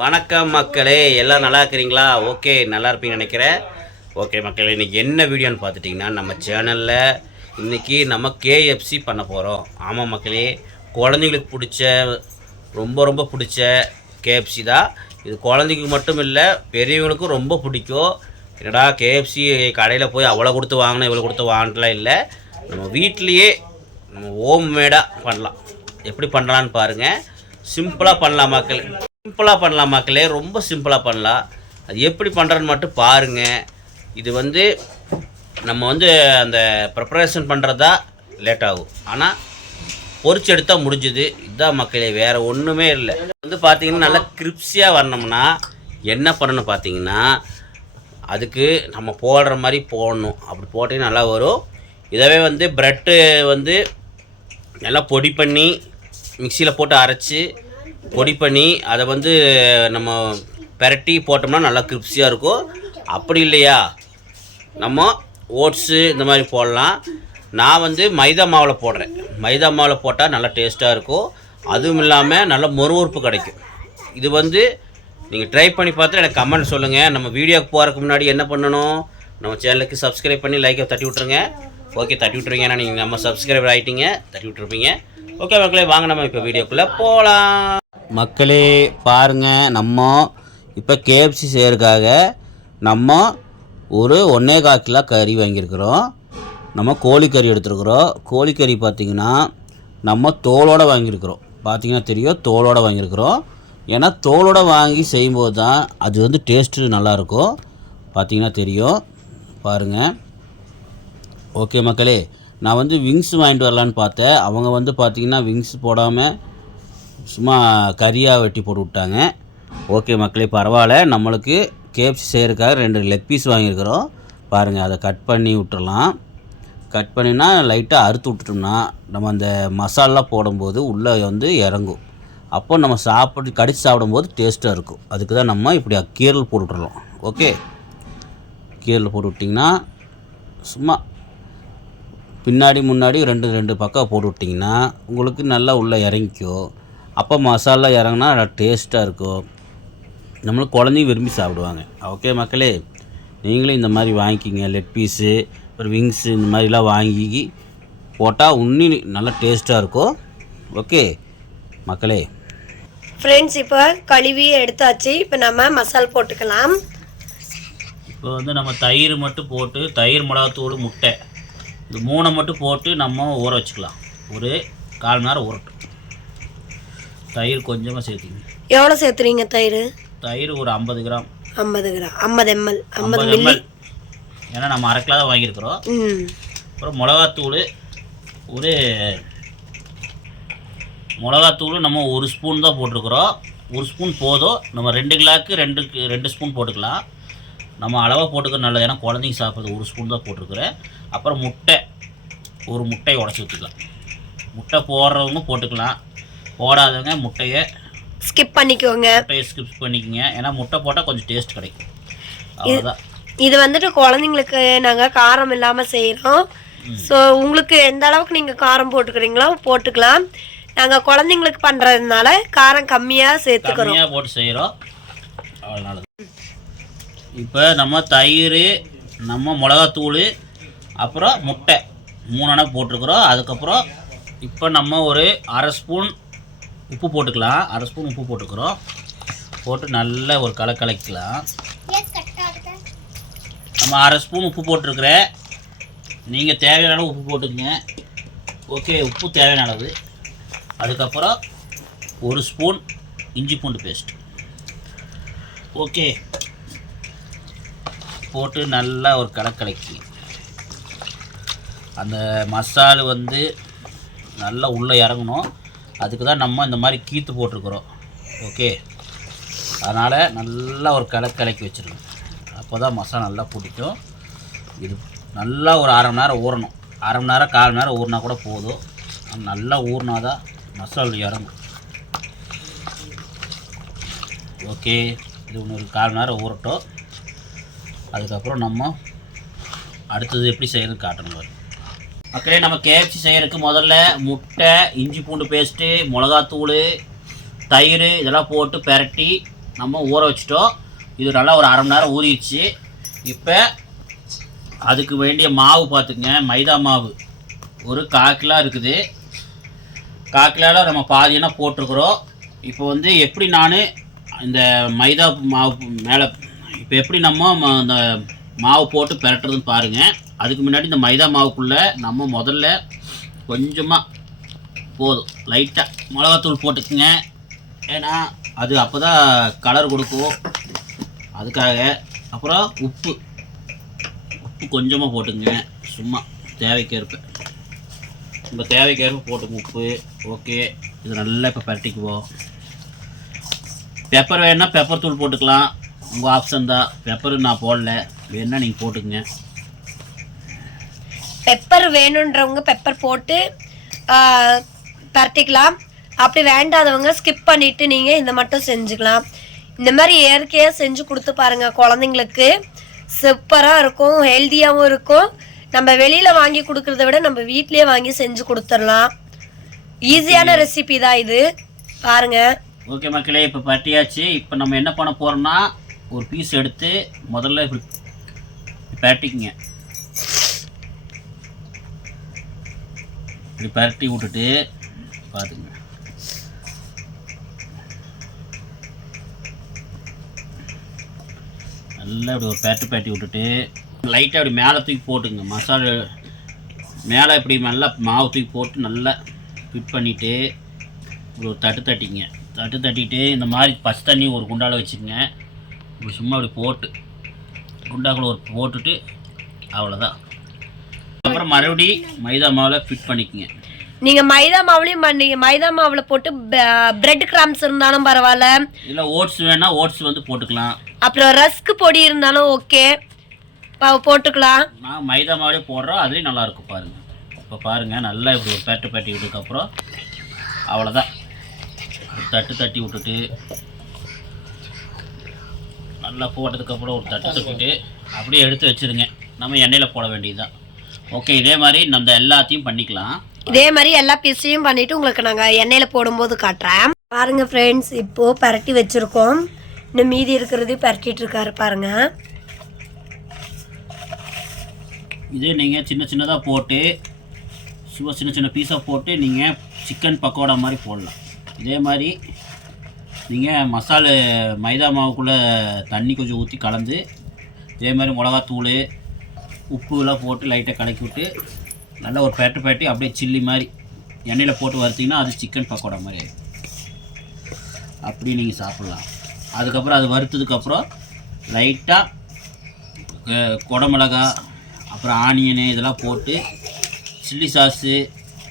வணக்கம் மக்களே எல்லாம் நல்லா இருக்கிறீங்களா? ஓகே நல்லா இருப்பீங்கன்னு நினைக்கிறேன். ஓகே மக்களே இன்றைக்கி என்ன வீடியோன்னு பார்த்துட்டிங்கன்னா நம்ம சேனலில் இன்றைக்கி நம்ம கேஎஃப்சி பண்ண போகிறோம் ஆமாம் மக்களே குழந்தைங்களுக்கு பிடிச்ச ரொம்ப ரொம்ப பிடிச்ச கேஎஃப்சி தான். இது குழந்தைக்கு மட்டும் இல்லை பெரியவங்களுக்கும் ரொம்ப பிடிக்கும். என்னடா கேஎஃப்சி கடையில் போய் அவ்வளோ கொடுத்து வாங்கினேன் இவ்வளோ கொடுத்து வாங்கினலாம் இல்லை. நம்ம வீட்லேயே நம்ம ஹோம் மேடாக பண்ணலாம். எப்படி பண்ணலான்னு பாருங்கள் சிம்பிளாக பண்ணலாம் மக்கள். சிம்பிளாக பண்ணலாம் மக்களே ரொம்ப சிம்பிளாக பண்ணலாம். அது எப்படி பண்ணுறன்னு மட்டும் பாருங்கள் இது வந்து நம்ம வந்து அந்த ப்ரிப்பரேஷன் பண்ணுறதா லேட் ஆகும். ஆனால் பொறிச்சு எடுத்தால் முடிஞ்சுது. இதுதான் மக்களே வேறு ஒன்றுமே இல்லை. வந்து பார்த்தீங்கன்னா நல்லா கிரிப்ஸியாக வரணும்னா என்ன பண்ணணும் பார்த்தீங்கன்னா அதுக்கு நம்ம போடுற மாதிரி போடணும். அப்படி போட்டிங்கன்னா நல்லா வரும். இதவே வந்து ப்ரெட்டு வந்து நல்லா பொடி பண்ணி மிக்சியில் போட்டு அரைச்சி பொடி பண்ணி அதை வந்து நம்ம பெரட்டி போட்டோம்னா நல்லா கிரிப்ஸியாக இருக்கும். அப்படி இல்லையா? நம்ம ஓட்ஸு இந்த மாதிரி போடலாம். நான் வந்து மைதா மாவில் போடுறேன். மைதா மாவில் போட்டால் நல்லா டேஸ்ட்டாக இருக்கும். அதுவும் இல்லாமல் நல்ல மொறுவொறுப்பு கிடைக்கும். இது வந்து நீங்கள் ட்ரை பண்ணி பார்த்து எனக்கு கமெண்ட் சொல்லுங்கள் நம்ம வீடியோக்கு போகிறதுக்கு முன்னாடி என்ன பண்ணணும்? நம்ம சேனலுக்கு சப்ஸ்கிரைப் பண்ணி லைக்கை தட்டி விட்ருங்க ஓகே தட்டி விட்ருவீங்க ஏன்னா நீங்கள் நம்ம சப்ஸ்கிரைபர் ஆகிட்டீங்க தட்டி விட்ருப்பீங்க ஓகே மக்களே வாங்க நம்ம இப்போ வீடியோக்குள்ளே போகலாம் மக்களே பாருங்கள் நம்ம இப்போ கேஎஃப்சி செய்யறதுக்காக நம்ம ஒரு ஒன்றே கால் கிலோ கறி வாங்கியிருக்கிறோம். நம்ம கோழிக்கறி எடுத்துருக்குறோம். கோழிக்கறி பார்த்திங்கன்னா நம்ம தோலோடு வாங்கியிருக்கிறோம். பார்த்தீங்கன்னா தெரியும் தோலோடு வாங்கியிருக்கிறோம். ஏன்னா தோலோடு வாங்கி செய்யும்போது தான் அது வந்து டேஸ்ட்டு நல்லாயிருக்கும். பார்த்தீங்கன்னா தெரியும். பாருங்கள் ஓகே மக்களே நான் வந்து விங்ஸ் வாங்கிட்டு வரலான்னு பார்த்தேன். அவங்க வந்து பார்த்திங்கன்னா விங்ஸ் போடாமல் சும்மா கறியாக வெட்டி போட்டு விட்டாங்க. ஓகே மக்களே பரவாயில்ல. நம்மளுக்கு கேப்ஸ் செய்கிறதுக்காக ரெண்டு லெக் பீஸ் வாங்கியிருக்கிறோம். பாருங்கள் அதை கட் பண்ணி விட்டுறலாம். கட் பண்ணினா லைட்டாக அறுத்து விட்டுட்டோம்னா நம்ம அந்த மசாலா போடும்போது உள்ளே வந்து இறங்கும். அப்போ நம்ம சாப்பிட்டு கடித்து சாப்பிடும்போது டேஸ்ட்டாக இருக்கும். அதுக்கு தான் நம்ம இப்படி கீரல் போட்டு விட்டுறோம் ஓகே? கீரல் போட்டு விட்டிங்கன்னா சும்மா பின்னாடி முன்னாடி ரெண்டு ரெண்டு பக்கம் போட்டு விட்டிங்கன்னா உங்களுக்கு நல்லா உள்ளே இறங்கிக்கும். அப்போ மசாலா இறங்கினா டேஸ்ட்டாக இருக்கும் நம்மளுக்கு குழந்தைங்க விரும்பி சாப்பிடுவாங்க. ஓகே மக்களே நீங்களும் இந்த மாதிரி வாங்கிக்கிங்க லெக் பீஸு அப்புறம் விங்ஸு இந்த மாதிரிலாம் வாங்கி போட்டால் இன்னும் நல்லா டேஸ்ட்டாக இருக்கும் ஓகே மக்களே. ஃப்ரெண்ட்ஸ் இப்போ கழுவி எடுத்தாச்சு. இப்போ நம்ம மசால் போட்டுக்கலாம். இப்போ வந்து நம்ம தயிர் மட்டும் போட்டு தயிர் மிளகாத்தூள் முட்டை. இது மூணை மட்டும் போட்டு நம்ம ஊற வச்சுக்கலாம். ஒரு கால் மணி நேரம் ஊறட்டும். தயிர் கொஞ்சமாக சேர்த்துங்க எவ்வளோ சேர்த்துறீங்க தயிர்? தயிர் ஒரு ஐம்பது கிராம். ஐம்பது கிராம். ஐம்பது எம்எல் ஐம்பது மில்லி எம்எல் ஏன்னா நம்ம அரை கிலோ தான் வாங்கியிருக்கிறோம். அப்புறம் மிளகாத்தூள் ஒரு மிளகாத்தூள் நம்ம ஒரு ஸ்பூன் தான் போட்டிருக்கிறோம். ஒரு ஸ்பூன் போதும். நம்ம ரெண்டு கிலோக்கு ரெண்டு ரெண்டு ஸ்பூன் போட்டுக்கலாம். நம்ம அளவாக போட்டுக்க நல்லது. ஏன்னா குழந்தைங்க சாப்பிட்றது ஒரு ஸ்பூன் தான் போட்டிருக்கிறேன். அப்புறம் முட்டை. ஒரு முட்டையை உடச்சி ஊற்றிக்கலாம் முட்டை போடுறவங்க போட்டுக்கலாம். போடாதவங்க முட்டையை ஸ்கிப் பண்ணிக்கோங்க. முட்டையை ஸ்கிப் பண்ணிக்கங்க. ஏன்னா முட்டை போட்டால் கொஞ்சம் டேஸ்ட் கிடைக்கும். அவ்வளோதான் இது வந்துட்டு குழந்தைங்களுக்கு நாங்கள் காரம் இல்லாமல் செய்கிறோம் ஸோ உங்களுக்கு எந்த அளவுக்கு நீங்கள் காரம் போட்டுக்கிறீங்களோ போட்டுக்கலாம். நாங்கள் குழந்தைங்களுக்கு பண்ணுறதுனால காரம் கம்மியாக சேர்த்துக்கிறோம். கம்மியாக போட்டு செய்கிறோம் அதனால இப்போ நம்ம தயிர் நம்ம மிளகாத்தூள் அப்புறம் முட்டை மூணான போட்டிருக்கிறோம். அதுக்கப்புறம் இப்போ நம்ம ஒரு அரை ஸ்பூன் உப்பு போட்டுக்கலாம். அரை ஸ்பூன் உப்பு போட்டுக்கிறோம். போட்டு நல்ல ஒரு கலை கலக்கலாம் நம்ம அரை ஸ்பூன் உப்பு போட்டிருக்கிறேன். நீங்கள் தேவையான அளவு உப்பு போட்டுக்கங்க. ஓகே உப்பு தேவையான அளவு. அதுக்கப்புறம் ஒரு ஸ்பூன் இஞ்சி பூண்டு பேஸ்ட் ஓகே போட்டு நல்லா ஒரு கலக்கலக்கி அந்த மசாலு வந்து நல்லா உள்ளே இறங்கணும். அதுக்கு தான் நம்ம இந்த மாதிரி கீத்து போட்டிருக்குறோம். ஓகே? அதனால் நல்லா ஒரு கலக்கலக்கி வச்சுருங்க. அப்போ தான் மசாலா நல்லா பிடிக்கும் இது நல்லா ஒரு அரை மணி நேரம் ஊறணும். அரை மணி நேரம் கால் மணி நேரம் ஊறினா கூட போதும். நல்லா ஊறினா தான் மசாலா இறங்கும். ஓகே? இது ஒன்று கால் மணி நேரம் ஊறட்டும். அதுக்கப்புறம் நம்ம அடுத்தது எப்படி செய்யறது காட்டணும் மக்களே நம்ம கேஎஃப்சி செய்யறதுக்கு முதல்ல முட்டை இஞ்சி பூண்டு பேஸ்ட்டு மிளகாத்தூள் தயிர் இதெல்லாம் போட்டு பெரட்டி நம்ம ஊற வச்சிட்டோம். இது நல்லா ஒரு அரை மணி நேரம் ஊறிடுச்சு. இப்போ அதுக்கு வேண்டிய மாவு பார்த்துக்குங்க. மைதா மாவு. ஒரு காக்கிலா இருக்குது. கால் நம்ம பாதியெல்லாம் போட்டிருக்குறோம். இப்போ வந்து எப்படி நான் இந்த மைதா மாவு மேலே இப்போ எப்படி நம்ம ம- இந்த மாவு போட்டு பெரட்டுறதுன்னு பாருங்கள் அதுக்கு முன்னாடி இந்த மைதா மாவுக்குள்ளே நம்ம முதல்ல கொஞ்சமாக போதும். லைட்டாக மிளகாத்தூள் போட்டுக்குங்க. ஏன்னா அது அப்போ தான் கலர் கொடுக்கும். அதுக்காக அப்புறம் உப்பு. உப்பு கொஞ்சமாக போட்டுங்க சும்மா தேவைக்கேற்ப. நம்ம தேவைக்கேற்ப போட்டுங்க உப்பு. ஓகே இது நல்லா இப்போ பரட்டிக்குவோம். பெப்பர் வேணுன்னா பெப்பர் தூள் போட்டுக்கலாம். உங்கள் ஆப்ஷன் தான். பெப்பர் நான் போடல. வேணுன்னா நீங்கள் போட்டுக்குங்க. பெப்பர் வேணுன்றவங்க பெப்பர் போட்டு பரட்டிக்கலாம் அப்படி வேண்டாதவங்க ஸ்கிப் பண்ணிட்டு நீங்கள் இந்த மட்டும் செஞ்சுக்கலாம். இந்த மாதிரி இயற்கையாக செஞ்சு கொடுத்து பாருங்க குழந்தைங்களுக்கு. சூப்பராக இருக்கும் ஹெல்த்தியாகவும் இருக்கும். நம்ம வெளியில் வாங்கி கொடுக்கறத விட நம்ம வீட்லேயே வாங்கி செஞ்சு கொடுத்துடலாம். ஈஸியான ரெசிபி தான் இது. பாருங்க. ஓகே மக்களே இப்போ பட்டியாச்சு. இப்போ நம்ம என்ன பண்ண போகிறோம்னா ஒரு பீஸ் எடுத்து முதல்ல இப்படி பரட்டிக்குங்க இப்படி பரட்டி விட்டுட்டு பார்த்துங்க நல்லா இப்படி ஒரு பேட்டு பேட்டி விட்டுட்டு லைட்டாக அப்படி மேலே தூக்கி போட்டுங்க. மசாலா மேலே இப்படி நல்லா மாவு தூக்கி போட்டு நல்லா ஃபிட் பண்ணிவிட்டு இப்படி ஒரு தட்டு தட்டிங்க. தட்டு தட்டிட்டு இந்த மாதிரி பச்சை தண்ணி ஒரு குண்டால வச்சுக்கோங்க. இப்படி சும்மா அப்படி போட்டு. குண்டாக்குள்ள ஒரு போட்டுட்டு அவ்வளோதான் அப்புறம் மறுபடி மைதா மாவில் ஃபிட் பண்ணிக்கோங்க. நீங்கள் மைதா மாவுலையும் பண்ணீங்க மைதா மாவில் போட்டு பிரெட் கிராம்ஸ் இருந்தாலும் பரவாயில்ல. இல்லை ஓட்ஸ் வேணால் ஓட்ஸ் வந்து போட்டுக்கலாம். அப்புறம் ரஸ்க் பொடி இருந்தாலும் ஓகே போட்டுக்கலாம். நான் மைதா மாவிலே போடுறோம் அதுலேயும் நல்லாயிருக்கும் பாருங்கள் இப்போ பாருங்கள் நல்லா இப்படி ஒரு பேட்டு பேட்டி விட்டதுக்கப்புறம் அவ்வளோதான் தட்டு தட்டி விட்டுட்டு நல்லா போட்டதுக்கப்புறம் ஒரு தட்டு தட்டிட்டு அப்படியே எடுத்து வச்சுருங்க. நம்ம எண்ணெயில் போட வேண்டியதுதான். ஓகே இதே மாதிரி நம்ம எல்லாத்தையும் பண்ணிக்கலாம். இதே மாதிரி எல்லா பீஸையும் பண்ணிட்டு உங்களுக்கு நாங்கள் எண்ணெயில் போடும்போது காட்டுறேன். பாருங்க ஃப்ரெண்ட்ஸ் இப்போ பரட்டி வச்சிருக்கோம். இன்னும் மீதி இருக்கிறதையும் பரட்டிட்டு இருக்காரு பாருங்க. இதே நீங்கள் சின்ன சின்னதாக போட்டு சும்மா சின்ன சின்ன பீஸாக போட்டு நீங்கள் சிக்கன் பக்கோடா மாதிரி போடலாம். இதே மாதிரி நீங்கள் மசாலு மைதா மாவுக்குள்ளே தண்ணி கொஞ்சம் ஊற்றி கலந்து இதே மாதிரி மிளகாத்தூள் உப்புலாம் போட்டு லைட்டாக கலக்கி விட்டு நல்லா ஒரு பேட்டு பேட்டி அப்படியே சில்லி மாதிரி எண்ணெயில் போட்டு வறுத்தீங்கன்னா அது சிக்கன் பக்கோடா மாதிரி ஆயிடும். அப்படி நீங்கள் சாப்பிட்லாம். அதுக்கப்புறம் அது வறுத்ததுக்கப்புறம் லைட்டாக குடமிளகா அப்புறம் ஆனியனு இதெல்லாம் போட்டு சில்லி சாஸு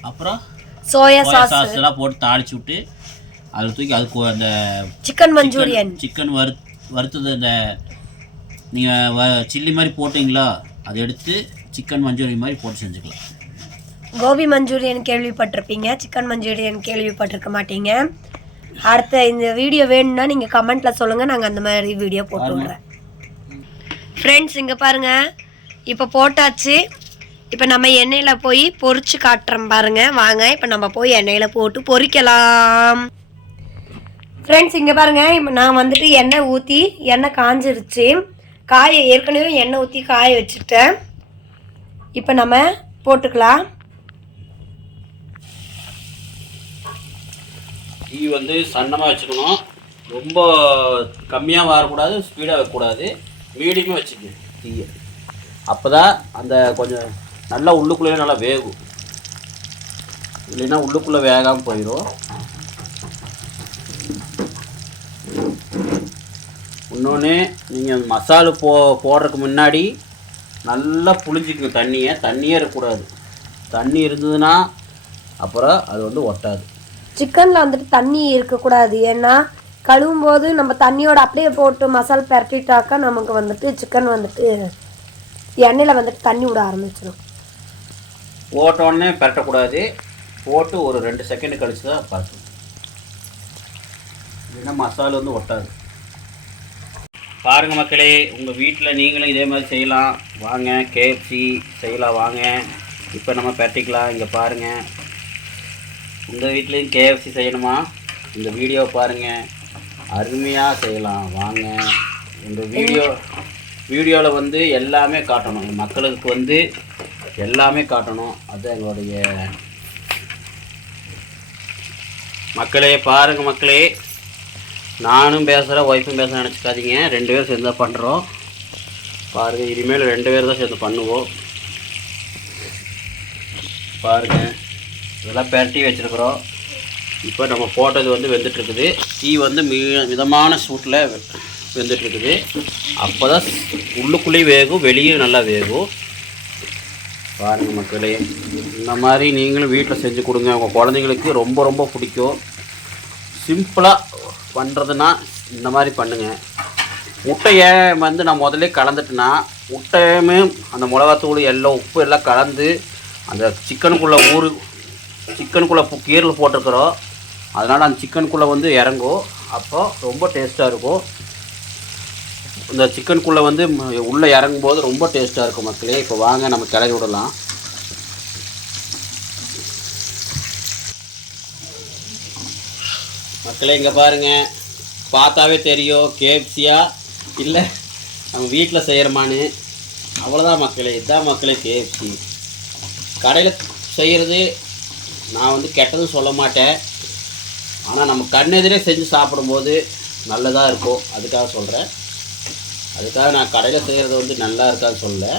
அப்புறம் சோயா சாஸ் எல்லாம் போட்டு தாளிச்சு விட்டு அதில் தூக்கி அதுக்கு அந்த சிக்கன் மஞ்சூரியன் சிக்கன் வறு வறுத்தது இந்த நீங்கள் சில்லி மாதிரி போட்டிங்களா அதை எடுத்து சிக்கன் மஞ்சூரியன் மாதிரி போட்டு செஞ்சுக்கலாம். கோபி மஞ்சூரியன் கேள்விப்பட்டிருப்பீங்க சிக்கன் மஞ்சூரியன் கேள்விப்பட்டிருக்க மாட்டீங்க. அடுத்த இந்த வீடியோ வேணும்னா நீங்கள் கமெண்ட்டில் சொல்லுங்கள் நாங்கள் அந்த மாதிரி வீடியோ போட்டு விட்றேன். ஃப்ரெண்ட்ஸ் இங்கே பாருங்க. இப்போ போட்டாச்சு. இப்போ நம்ம எண்ணெயில் போய் பொரிச்சு காட்டுறோம் பாருங்க. வாங்க இப்போ நம்ம போய் எண்ணெயில் போட்டு பொரிக்கலாம். ஃப்ரெண்ட்ஸ் இங்கே பாருங்கள் இப்போ நான் வந்துட்டு எண்ணெய் ஊற்றி எண்ணெய் காஞ்சிருச்சு. காய ஏற்கனவே எண்ணெய் ஊற்றி காய வச்சுட்டேன். இப்போ நம்ம போட்டுக்கலாம். டீ வந்து சன்னமாக வச்சுக்கணும். ரொம்ப கம்மியாக வரக்கூடாது ஸ்பீடாக வைக்கக்கூடாது. மீடியமாக வச்சுக்கணும் டீயை. அப்போ தான் அந்த கொஞ்சம் நல்லா உள்ளுக்குள்ளேயே நல்லா வேகும். இல்லைன்னா உள்ளுக்குள்ளே வேகாமல் போயிடும். இன்னொன்று நீங்கள் மசாலு போ போடுறதுக்கு முன்னாடி நல்லா புளிஞ்சிக்கணும் தண்ணியை. தண்ணியே இருக்கக்கூடாது. தண்ணி இருந்ததுன்னா அப்புறம் அது வந்து ஒட்டாது. சிக்கனில் வந்துட்டு தண்ணி இருக்கக்கூடாது. ஏன்னா கழுவும் போது நம்ம தண்ணியோட அப்படியே போட்டு மசாலா பரட்டிட்டாக்கா நமக்கு வந்துட்டு சிக்கன் வந்துட்டு எண்ணெயில் வந்துட்டு தண்ணி விட ஆரம்பிச்சிடும் போட்டோடனே பரட்டக்கூடாது. போட்டு ஒரு ரெண்டு செகண்ட் கழிச்சு தான் பார்க்கணும் இல்லைன்னா மசாலா வந்து ஒட்டாது. பாருங்கள் மக்களே உங்கள் வீட்டில் நீங்களும் இதே மாதிரி செய்யலாம். வாங்க கேஎஃப்சி செய்யலாம் வாங்க. இப்போ நம்ம பெட்டிக்கலாம் இங்கே பாருங்கள் உங்கள் வீட்லேயும் கேஎஃப்சி செய்யணுமா? இந்த வீடியோவை பாருங்கள் அருமையாக செய்யலாம் வாங்க. இந்த வீடியோ வீடியோவில் வந்து எல்லாமே காட்டணும். மக்களுக்கு வந்து எல்லாமே காட்டணும். அது எங்களுடைய மக்களே பாருங்கள் மக்களே. நானும் பேசுகிறேன் ஒய்ஃபும் பேச நினச்சிக்காதீங்க. ரெண்டு பேரும் சேர்ந்து தான் பண்ணுறோம் பாருங்கள் இனிமேல் ரெண்டு பேர் தான் சேர்ந்து பண்ணுவோம். பாருங்க இதெல்லாம் பெரட்டி வச்சுருக்குறோம். இப்போ நம்ம போட்டது வந்து வெந்துட்டுருக்குது. டீ வந்து மி மிதமான சூட்டில் வெந்துட்டுருக்குது. அப்போ தான் உள்ளுக்குள்ளேயும் வேகும் வெளியே நல்லா வேகும். பாருங்கள் மக்களே இந்த மாதிரி நீங்களும் வீட்டில் செஞ்சு கொடுங்க. உங்கள் குழந்தைங்களுக்கு ரொம்ப ரொம்ப பிடிக்கும். சிம்பிளாக பண்ணுறதுனா இந்த மாதிரி பண்ணுங்கள் முட்டையை வந்து நான் முதல்ல கலந்துட்டேன்னா முட்டையுமே அந்த மிளகாத்தூள் எல்லாம் உப்பு எல்லாம் கலந்து அந்த சிக்கனுக்குள்ளே ஊறு சிக்கனுக்குள்ளே கீரல் போட்டிருக்கிறோம். அதனால் அந்த சிக்கனுக்குள்ளே வந்து இறங்கும். அப்போ ரொம்ப டேஸ்ட்டாக இருக்கும். இந்த சிக்கனுக்குள்ளே வந்து உள்ளே இறங்கும்போது ரொம்ப டேஸ்ட்டாக இருக்கும் மக்களே. இப்போ வாங்க நம்ம கிளறி விடலாம். மக்களே இங்கே பாருங்கள் பார்த்தாவே தெரியும் கேப்சியா? இல்லை நம்ம வீட்டில் செய்கிறமான்னு அவ்வளோதான் மக்களே இதுதான் மக்களே கேஎஃப்சி கடையில் செய்கிறது நான் வந்து கெட்டதும் சொல்ல மாட்டேன். ஆனால் நம்ம கண்ணெதிரே செஞ்சு சாப்பிடும்போது நல்லதாக இருக்கும். அதுக்காக சொல்கிறேன் அதுக்காக நான் கடையில் செய்கிறது வந்து நல்லா இருக்கான்னு சொல்லலை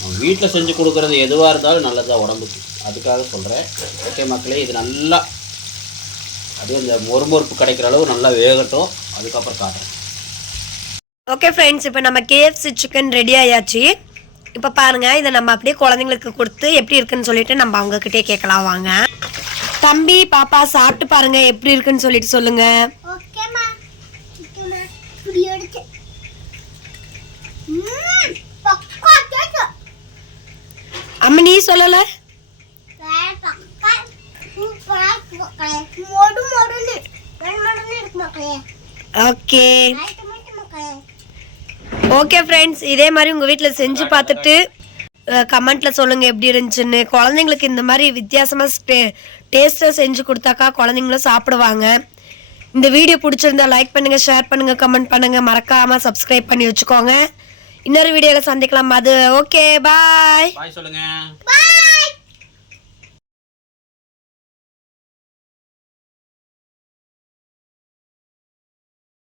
நம்ம வீட்டில் செஞ்சு கொடுக்குறது எதுவாக இருந்தாலும் நல்லதாக உடம்புக்கு. அதுக்காக சொல்கிறேன் ஓகே மக்களே இது நல்லா அப்படியே இந்த மொறுமொறுப்பு கிடைக்கிற அளவு நல்லா வேகட்டும். அதுக்கப்புறம் காட்டுறேன். ஓகே ஃப்ரெண்ட்ஸ் இப்போ நம்ம கேஎஃப்சி சிக்கன் ரெடி ஆயாச்சு. இப்போ பாருங்க இதை நம்ம அப்படியே குழந்தைங்களுக்கு கொடுத்து எப்படி இருக்குன்னு சொல்லிட்டு நம்ம அவங்கக்கிட்டே கேட்கலாம் வாங்க. தம்பி பாப்பா சாப்பிட்டு பாருங்க எப்படி இருக்குன்னு சொல்லிட்டு சொல்லுங்க. அம்மா நீ சொல்லல? ஓகே. ஓகே ஃப்ரெண்ட்ஸ் இதே மாதிரி உங்கள் வீட்டில் செஞ்சு பார்த்துட்டு கமெண்ட்டில் சொல்லுங்கள் எப்படி இருந்துச்சுன்னு. குழந்தைங்களுக்கு இந்த மாதிரி வித்தியாசமாக டேஸ்ட்டாக செஞ்சு கொடுத்தாக்கா குழந்தைங்களும் சாப்பிடுவாங்க. இந்த வீடியோ பிடிச்சிருந்தா லைக் பண்ணுங்கள் ஷேர் பண்ணுங்கள் கமெண்ட் பண்ணுங்கள் மறக்காமல் சப்ஸ்கிரைப் பண்ணி வச்சுக்கோங்க. இன்னொரு வீடியோவில் சந்திக்கலாம். அது ஓகே பாய் பாய் சொல்லுங்கள்